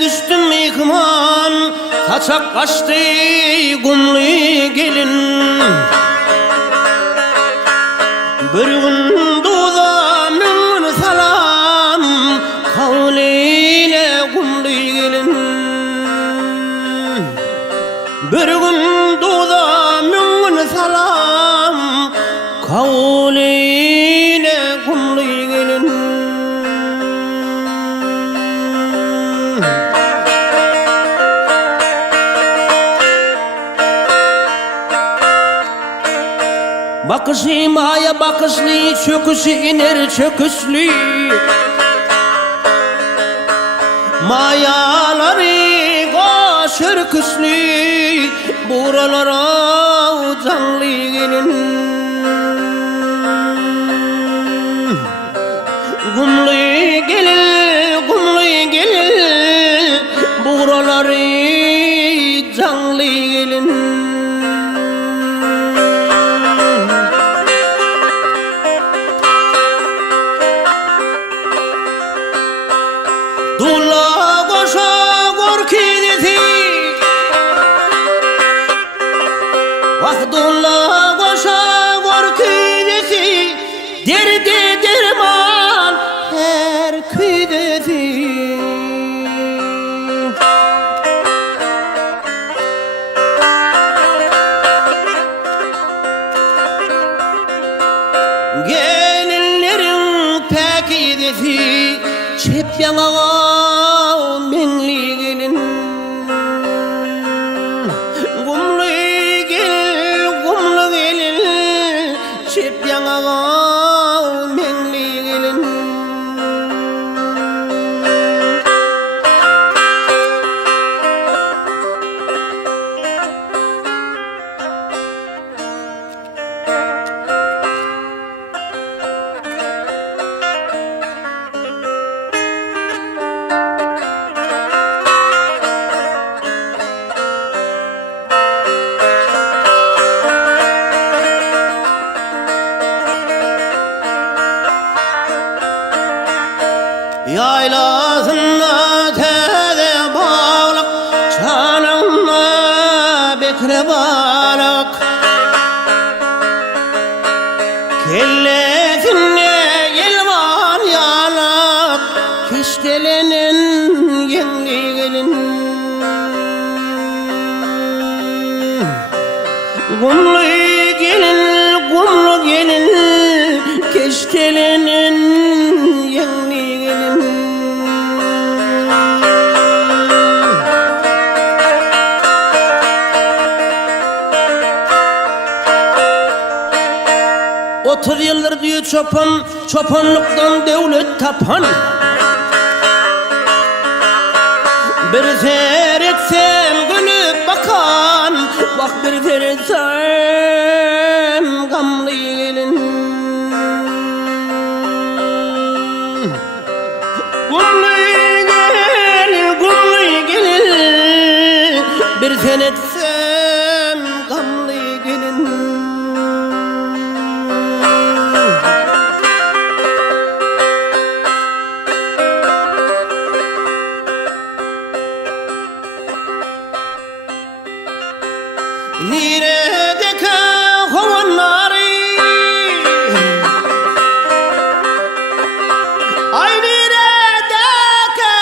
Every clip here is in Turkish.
düştüm mihman, kaçak kaçtı kumlu gelin. Bir gün doğda min salam, kavliyle kumlu gelin. Bir gün doğda min salam, kavliyle kumlu gelin. Bakışı maya bakışlı, çöküşü iner çöküşlü. Mayaları koşur küslü, buralara canlı gelin. Kumlu gelin, kumlu gelin, buraları canlı gelin. Dula koşa korkidesi, vah koşa korkidesi, derdi derman her küdesi. Gelinlerin pekidesi, çep yanağa menli gelin. Kumlu gelin, çep yanağa menli gelin. Yaylasına teze bağlak, çanağına bekre balık. Kellesine yelvan yanak, kiştelenen yengi gelin. Kumlu gelin, kiştelenen yengi gelin. Otuz yıldır diyor çopan, çopanlıktan devlet tapan. Bir seyretsem gülüp bakan, bak bir seyretsem gamlı gelin. Kumlu gelin, bir seyretsem gamlı gelin. Niredeki kovanları, ay niredeki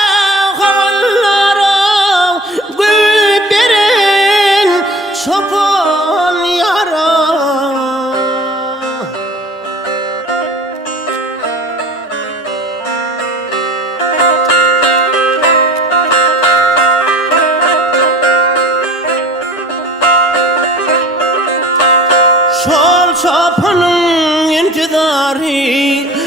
kovanları, gül verin çoban yara. Şol çopanın intidarı,